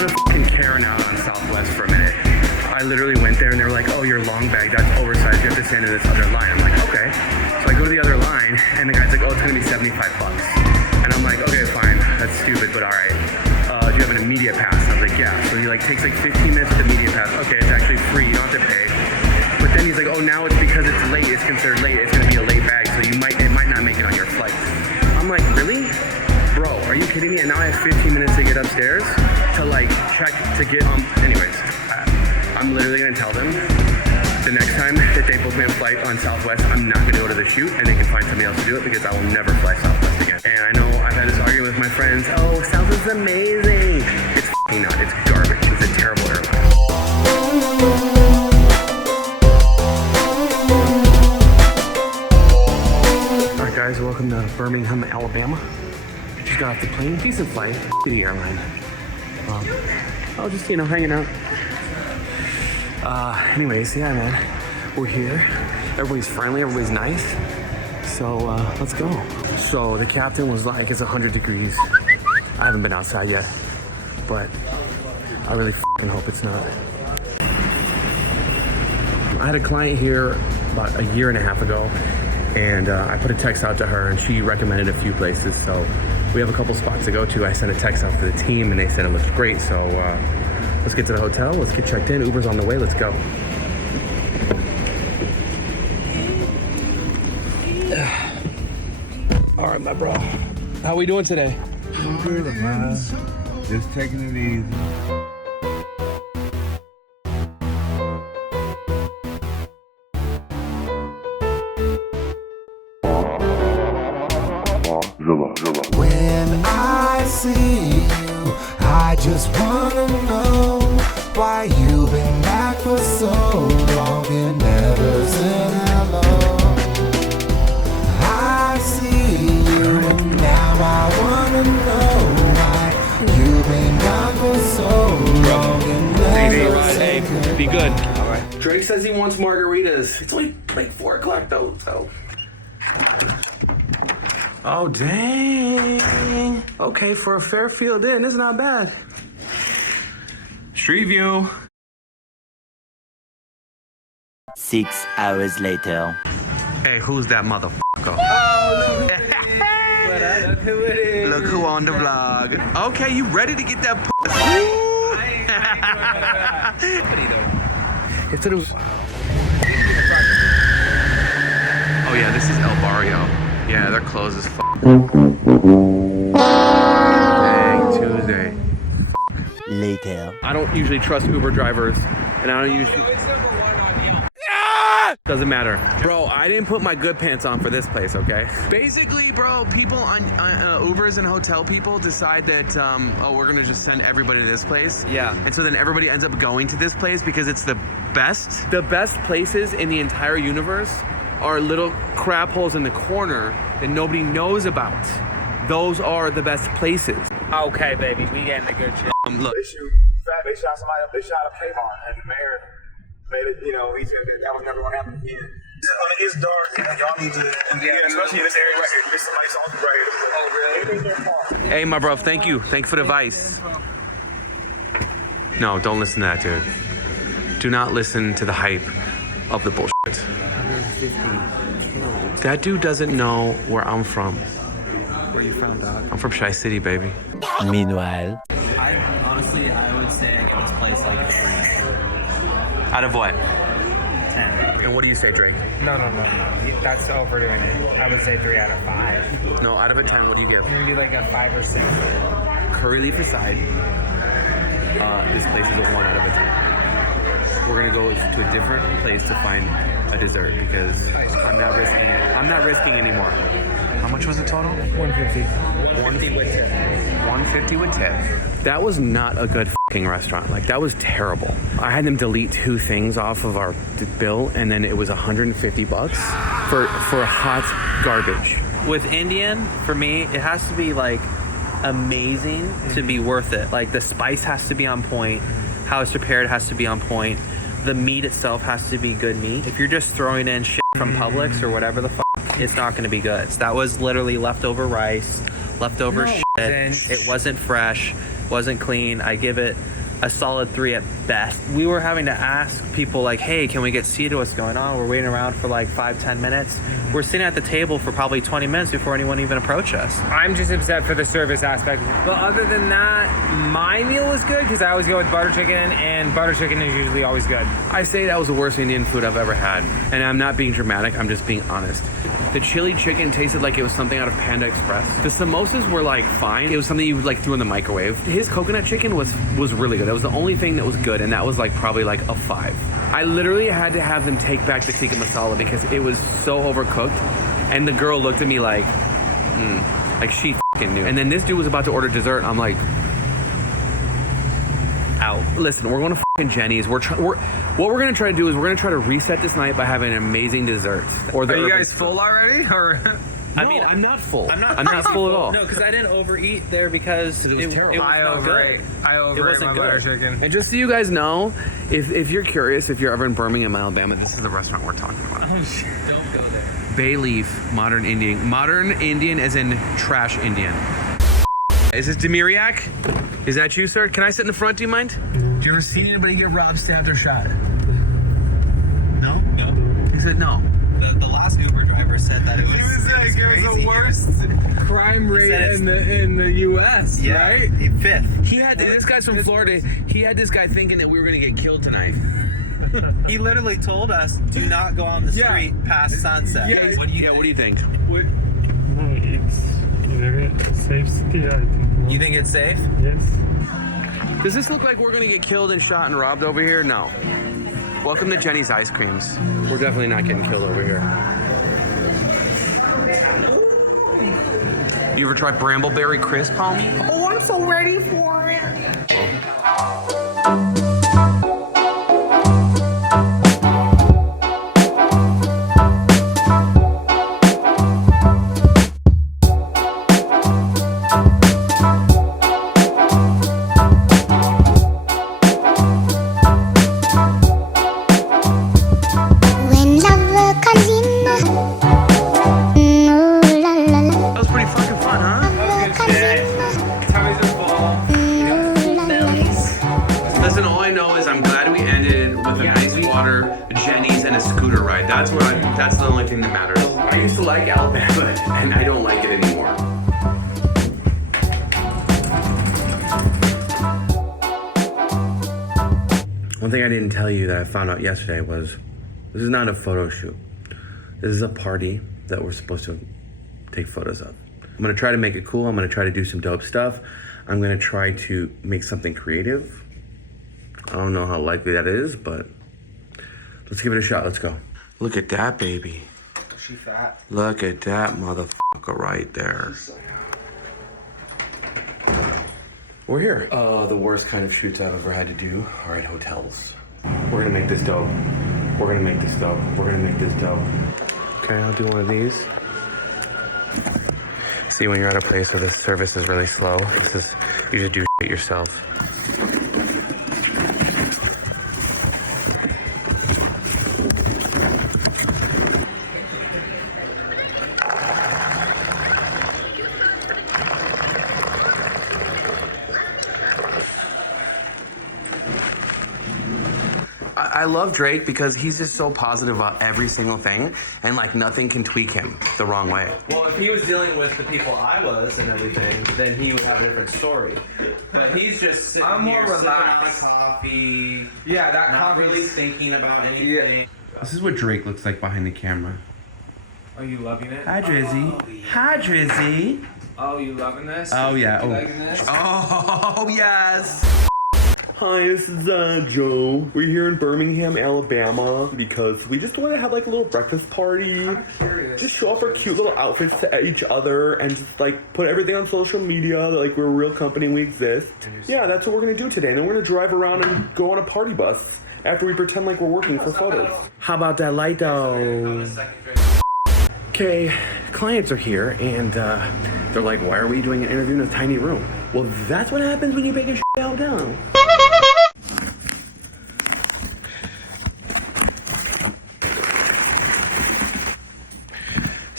gonna fucking Karen out on Southwest for a minute. I literally went there and they were like, oh, your long bag, that's oversized. You have to stand in this other line. I'm like, okay. So I go to the other line and the guy's like, oh, it's gonna be 75 bucks. And I'm like, okay, fine. That's stupid, but all right. Do you have an immediate pass? And I was like, yeah. So he like takes like 15 minutes with immediate pass. Okay, it's actually free. You don't have to pay. But then he's like, oh, now it's because it's late. It's considered late. It's gonna be a late bag, so it might not make it on your flight. I'm like, really? Bro, are you kidding me? And now I have 15 minutes to get upstairs to like check to get on. Anyways, I'm literally gonna tell them the next time that they book me a flight on Southwest, I'm not gonna go to the shoot and they can find somebody else to do it because I will never fly Southwest again. And I know I've had this argument with my friends. Oh, Southwest is amazing. It's f***ing not. It's garbage. It's a terrible airline. Alright guys, welcome to Birmingham, Alabama. Just got off the plane. Decent flight. The airline. Oh, just, you know, hanging out. Anyways, yeah, man. We're here. Everybody's friendly. Everybody's nice. So, let's go. So, the captain was like, it's 100 degrees. I haven't been outside yet. But I really f***ing hope it's not. I had a client here about a year and a half ago. And I put a text out to her and she recommended a few places. So we have a couple spots to go to. I sent a text out to the team and they said it looked great. So let's get to the hotel. Let's get checked in. Uber's on the way. Let's go. All right, my bro. How we doing today? I'm good, man. Just taking it easy. When I see you, I just wanna know why you've been back for so long and never said hello. I see you and now I wanna know why you've been gone for so long and never said hello. Be good. All right. Drake says he wants margaritas. It's only like 4 o'clock though, so. Oh, dang. Okay, for a Fairfield Inn, it's not bad. Street View. 6 hours later. Hey, who's that motherfucker? Oh, look who it is. Look who on the vlog. Okay, you ready to get that pussy? Oh yeah, this is El Barrio. Yeah, they're closed as fuck. Dang, Tuesday. Later. I don't usually trust Uber drivers, and I don't usually... Doesn't matter. Bro, I didn't put my good pants on for this place, okay? Basically, bro, people on Ubers and hotel people decide that, oh, we're gonna just send everybody to this place. Yeah. And so then everybody ends up going to this place because it's the best. The best places in the entire universe are little crap holes in the corner that nobody knows about. Those are the best places. Okay, baby, we getting the good shit. Look. They shot somebody up. They shot up Kmart, and the mayor made it. You know, he said that was never going to happen again. I mean, it's dark, and y'all need to. Especially in this area right here. There's somebody on the right here. Oh, really? Anything their fault. Hey, my bro, thank you. Thank you for the advice. No, don't listen to that, dude. Do not listen to the hype of the bullshit. That dude doesn't know where I'm from. Where you from, dog? I'm from Chi City, baby. Meanwhile. I would say I give this place like a 3. Out of what? 10. And what do you say, Drake? No. That's overdoing it. I would say 3 out of 5. No, out of a 10, what do you give? Maybe like a 5 or 6. Curry leaf aside, this place is a 1 out of a 10. We're gonna go to a different place to find a dessert because I'm not risking it. I'm not risking anymore. How much was the total? 150. 150 with tip. 150 with tip. That was not a good fucking restaurant. Like, that was terrible. I had them delete 2 things off of our bill, and then it was $150 for hot garbage. With Indian, for me, it has to be like amazing to be worth it. Like, the spice has to be on point. How it's prepared has to be on point. The meat itself has to be good meat. If you're just throwing in shit from Publix or whatever the fuck, it's not gonna be good. So that was literally leftover rice, leftover shit. It wasn't fresh. wasn't clean. I give it a solid 3 at best. We were having to ask people like, hey, can we get seated? What's going on? We're waiting around for like 5-10 minutes. We're sitting at the table for probably 20 minutes before anyone even approached us. I'm just upset for the service aspect. But other than that, my meal was good because I always go with butter chicken, and butter chicken is usually always good. I say that was the worst Indian food I've ever had. And I'm not being dramatic, I'm just being honest. The chili chicken tasted like it was something out of Panda Express. The samosas were like fine. It was something you like threw in the microwave. His coconut chicken was really good. That was the only thing that was good, and that was like probably like a 5. I literally had to have them take back the tikka masala because it was so overcooked. And the girl looked at me like she fucking knew. And then this dude was about to order dessert. I'm like, out. Listen, we're going to fucking Jenny's. What we're gonna try to do is we're gonna try to reset this night by having an amazing dessert. Or the Are you guys full already? Or I mean, I'm not full. I'm not full at all. No, because I didn't overeat there because it was terrible. I not overate. good. I overate my butter chicken. And just so you guys know, if you're curious, if you're ever in Birmingham, Alabama, this is the restaurant we're talking about. Oh shit! Don't go there. Bay Leaf Modern Indian. Modern Indian as in trash Indian. Is this Demiriak? Is that you, sir? Can I sit in the front? Do you mind? Do you ever seen anybody get robbed, stabbed, or shot? No? No. He said no. The last Uber driver said that it was the worst crime rate in the U.S. Right? 5th. He had this guy's from Florida. He had this guy thinking that we were gonna get killed tonight. He literally told us, do not go on the street past sunset. Yeah. What do you think? No, it's very safe city, I think. You think it's safe? Yes. Does this look like we're gonna get killed and shot and robbed over here? No. Welcome to Jenny's Ice Creams. We're definitely not getting killed over here. You ever tried Brambleberry Crisp, homie? Oh, I'm so ready for it. That was pretty fucking fun, huh? Tummies are full. Listen, all I know is I'm glad we ended with a nice water, Jenny's, and a scooter ride. That's the only thing that matters. I used to like Alabama, and I don't like it anymore. One thing I didn't tell you that I found out yesterday was this is not a photo shoot. This is a party that we're supposed to take photos of. I'm gonna try to make it cool. I'm gonna try to do some dope stuff. I'm gonna try to make something creative. I don't know how likely that is, but let's give it a shot. Let's go. Look at that baby. She fat. Look at that motherfucker right there. We're here. The worst kind of shoots I've ever had to do are at hotels. We're gonna make this dope. We're gonna make this dope. We're gonna make this dope. Okay, I'll do one of these. See, when you're at a place where the service is really slow, you just do shit yourself. I love Drake because he's just so positive about every single thing, and like nothing can tweak him the wrong way. Well, if he was dealing with the people I was and everything, then he would have a different story. But he's just sitting I'm more here relaxed. sipping on a coffee, Yeah, that not coffee. really thinking about anything. This is what Drake looks like behind the camera. Are you loving it? Hi, Drizzy. Hi, Drizzy. Oh, you loving this? Oh, yeah. You Oh. liking this? Oh, yes. Hi, this is Joe. We're here in Birmingham, Alabama, because we just want to have like a little breakfast party. I'm curious. Just show off our cute little outfits to each other and just like put everything on social media, like we're a real company, we exist. Yeah, that's what we're gonna do today. And then we're gonna drive around and go on a party bus after we pretend like we're working for photos. How about that light though? Okay, clients are here and they're like, why are we doing an interview in a tiny room? Well, that's what happens when you bake a shit out down.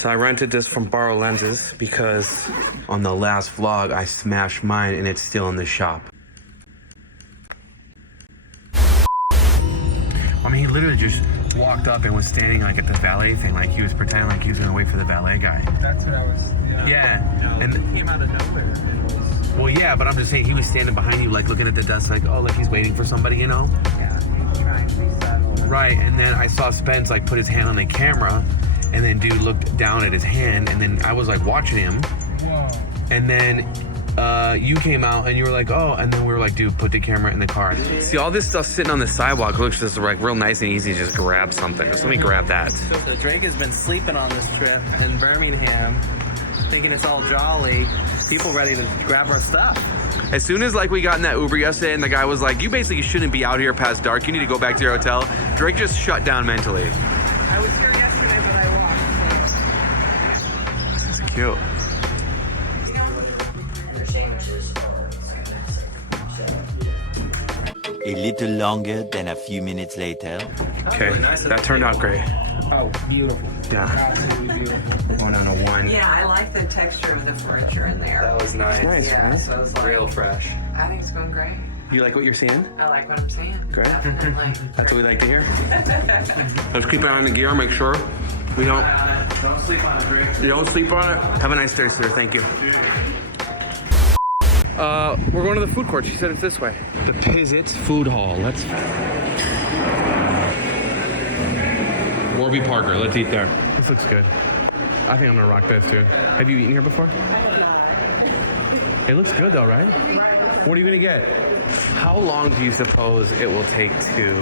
So I rented this from Borrow Lenses because on the last vlog I smashed mine and it's still in the shop. I mean, he literally just walked up and was standing like at the valet thing, like he was pretending like he was gonna wait for the valet guy. That's what I was. Yeah. No, And it came out of nowhere. And it was, well, yeah, but I'm just saying he was standing behind you, like looking at the desk, like, oh, like he's waiting for somebody, you know? yeah, he's trying to be subtle. Right. And then I saw Spence like put his hand on the camera, and then dude looked down at his hand, and then I was like watching him, Whoa. and then you came out and you were like, oh, and then we were like, dude, put the camera in the car. See, all this stuff sitting on the sidewalk looks just like real nice and easy to just grab something. Just let me grab that. So Drake has been sleeping on this trip in Birmingham, thinking it's all jolly. People ready to grab our stuff. As soon as like we got in that Uber yesterday and the guy was like, you basically shouldn't be out here past dark, you need to go back to your hotel, Drake just shut down mentally. I was here yesterday, but I walked. This is cute. A little longer than a few minutes later. Okay, that turned out great. Oh, beautiful. Yeah. Absolutely beautiful. We're going on a 1. Yeah, I like the texture of the furniture in there. That was nice. Nice, Yeah, right? so it's like, Real fresh. I think it's going great. You like what you're seeing? I like what I'm seeing. Great. Definitely. That's what we like to hear. Let's keep an eye on the gear, make sure we don't. Don't sleep on it, Drake. You don't sleep on it. Have a nice day, sir. Thank you. We're going to the food court. She said it's this way. The Pizzits Food Hall. Let's. Warby Parker. Let's eat there. This looks good. I think I'm gonna rock this, dude. Have you eaten here before? It looks good though, right? What are you gonna get? How long do you suppose it will take to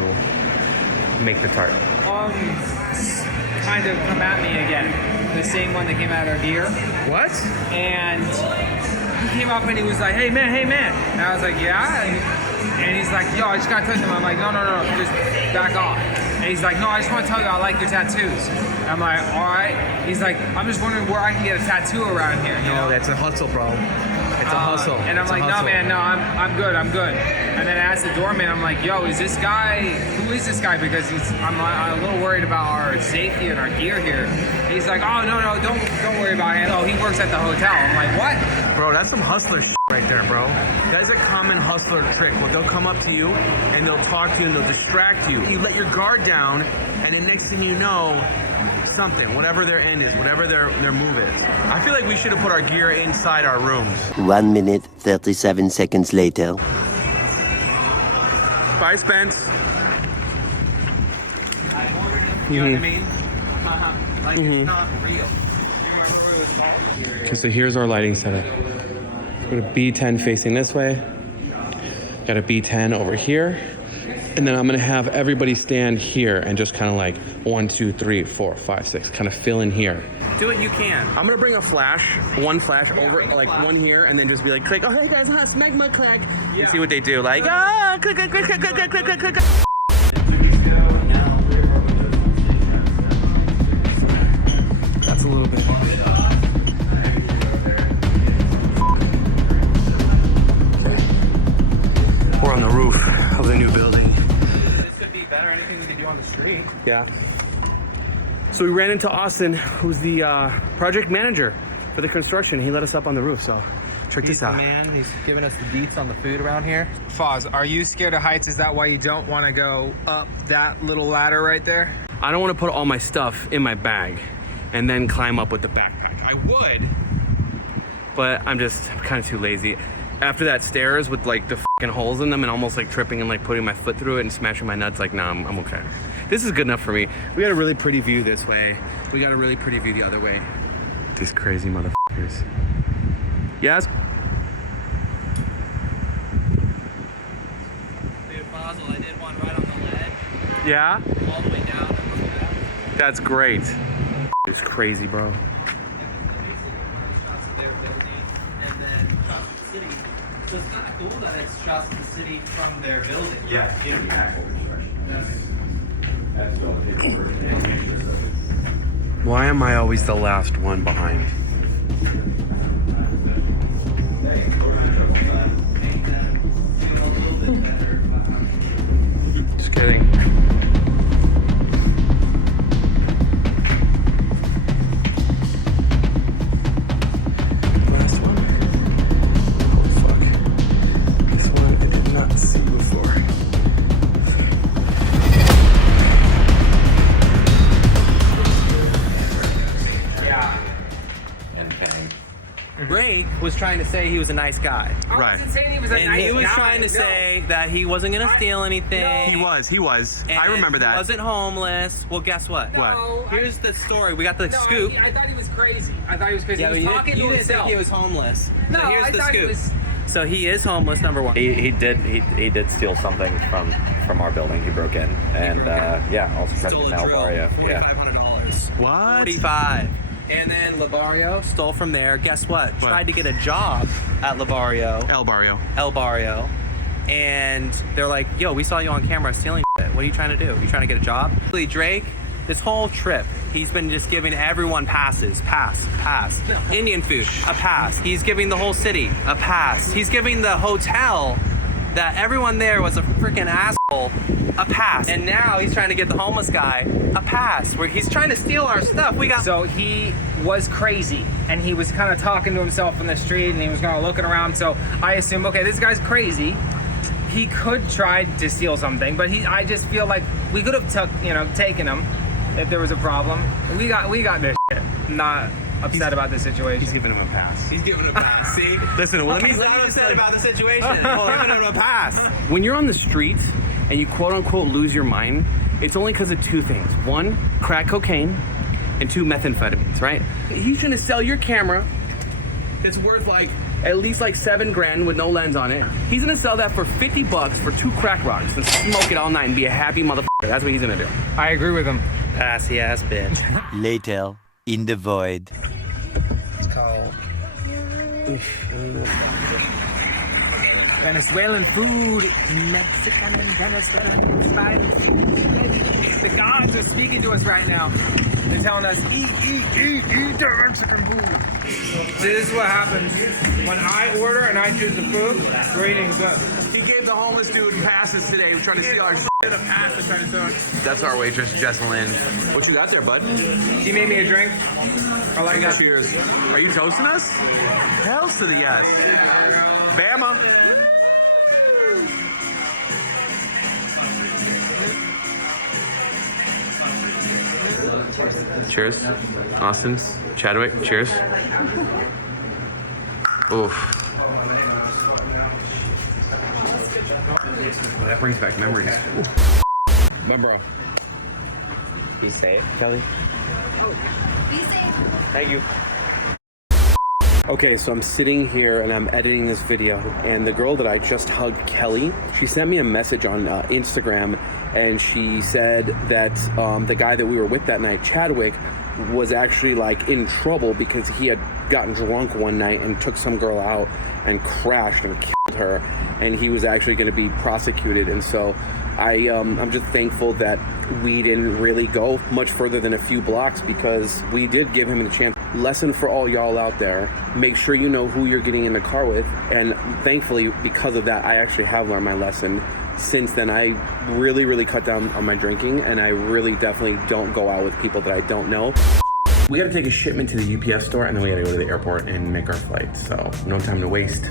make the tart? Kind of come at me again. The same one that came out of our gear. What? And he came up and he was like, hey man. And I was like, yeah. And he's like, yo, I just got to touch him. I'm like, no, just back off. And he's like, no, I just want to tell you I like your tattoos. I'm like, all right. He's like, I'm just wondering where I can get a tattoo around here. You know? That's a hustle, bro. It's a hustle. And I'm It's a like, no, hustle. man, no, I'm good. And then I asked the doorman, I'm like, yo, is this guy, who is this guy? Because I'm a little worried about our safety and our gear here. And he's like, oh, no, don't worry about him. Oh, he works at the hotel. I'm like, what? Bro, that's some hustler shit right there, bro. That's a common hustler trick. Well, they'll come up to you and they'll talk to you and they'll distract you. You let your guard down, and then next thing you know, something, whatever their end is, whatever their move is. I feel like we should have put our gear inside our rooms. 1 minute, 37 seconds later. Bye, Spence. You know what I mean? Like it's not real. Okay, so here's our lighting setup. Got a B10 facing this way. Got a B10 over here. And then I'm gonna have everybody stand here and just kind of like 1, 2, 3, 4, 5, 6, kind of fill in here. Do what you can. I'm gonna bring a flash, one flash over, like one here, and then just be like, click, oh hey guys, smack my click. Yeah. And see what they do, like, click, click, click, click, click, click, click, click. That's a little bit. We're on the roof of the new building. This could be better anything we could do on the street. Yeah. So we ran into Austin, who's the project manager for the construction. He let us up on the roof, so check He's this the out. man. He's giving us the deets on the food around here. Foz, are you scared of heights? Is that why you don't want to go up that little ladder right there? I don't want to put all my stuff in my bag and then climb up with the backpack. I would, but I'm kind of too lazy. After that stairs with like the fucking holes in them and almost like tripping and like putting my foot through it and smashing my nuts, like, nah, I'm okay. This is good enough for me. We got a really pretty view this way. We got a really pretty view the other way. These crazy motherfuckers. Yes? Dude, Basel, I did one right on the ledge, Yeah? all the way down and looked back. That's great. It's crazy, bro. Shots of their building, and then shots of the city. So it's kind of cool that it's shots of the city from their building. Yeah, the actual construction. Why am I always the last one behind? Just kidding. was trying to say he was a nice guy. I wasn't saying he was a And nice he was guy, trying to no. say that he wasn't gonna steal anything. He was. I And remember that. He wasn't homeless. Well, guess what? No, Here's the story. We got the No, scoop. I thought he was crazy. I thought he was crazy. Yeah, he was but talking you to didn't himself. think he was homeless. No, So here's I the thought he scoop. was. So he is homeless, number one. He did steal something from our building. He broke in, and yeah, also tried to Stole get a Al drill. Barrio. Yeah. $4,500. What? 45. And then Labario stole from there. Guess what? Tried to get a job at Labario. El Barrio. And they're like, yo, we saw you on camera stealing shit. What are you trying to do? You trying to get a job? Drake, this whole trip, he's been just giving everyone passes. Pass. Indian food, a pass. He's giving the whole city a pass. He's giving the hotel that everyone there was a freaking asshole a pass. And now he's trying to get the homeless guy a pass. Where he's trying to steal our stuff. So he was crazy, and he was kind of talking to himself in the street, and he was kind of looking around. So I assumed, okay, this guy's crazy. He could try to steal something, but I just feel like we could have taken him if there was a problem. We got this shit. I'm not upset about the situation. He's giving him a pass. He's giving him a pass. See? Listen, let me He's not upset about the situation. He's giving him a pass. When you're on the street and you quote unquote lose your mind, it's only because of two things. One, crack cocaine, and two, methamphetamines, right? He's trying to sell your camera. It's worth like at least like $7,000 with no lens on it. He's gonna sell that for $50 for 2 crack rocks and smoke it all night and be a happy motherfucker. That's what he's gonna do. I agree with him. Passy ass bitch. Later, in the void. It's called Venezuelan food, Mexican and Venezuelan style food. The gods are speaking to us right now. They're telling us, eat the Mexican food. This is what happens when I order and I choose the food. Rating good. He gave the homeless dude passes today. We're trying to steal our shit. That's our waitress, Jesselyn. What you got there, bud? She made me a drink. I like that. Cheers. Are you toasting us? Hells to the yes. Bama. Cheers. Austin, Chadwick, cheers. Oof. That brings back memories. Remember, be safe, Kelly. Be safe. Thank you. Okay, so I'm sitting here and I'm editing this video, and the girl that I just hugged, Kelly, she sent me a message on Instagram, and she said that the guy that we were with that night, Chadwick, was actually like in trouble because he had gotten drunk one night and took some girl out and crashed and killed her, and he was actually going to be prosecuted. And so I'm just thankful that we didn't really go much further than a few blocks, because we did give him the chance. Lesson for all y'all out there: make sure you know who you're getting in the car with. And thankfully, because of that, I actually have learned my lesson. Since then, I really cut down on my drinking, and I really definitely don't go out with people that I don't know. We gotta take a shipment to the UPS store, and then we gotta go to the airport and make our flight. So no time to waste.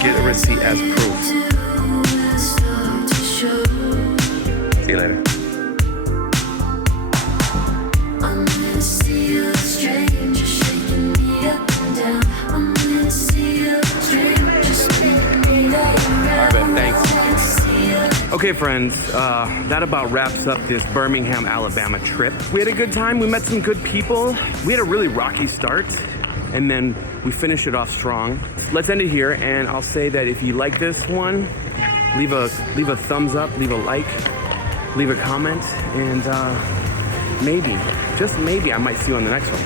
Get a receipt as proof. See you later. Okay, friends, that about wraps up this Birmingham, Alabama trip. We had a good time. We met some good people. We had a really rocky start, and then we finished it off strong. Let's end it here, and I'll say that if you like this one, leave a thumbs up, leave a like, leave a comment, and maybe, just maybe, I might see you on the next one.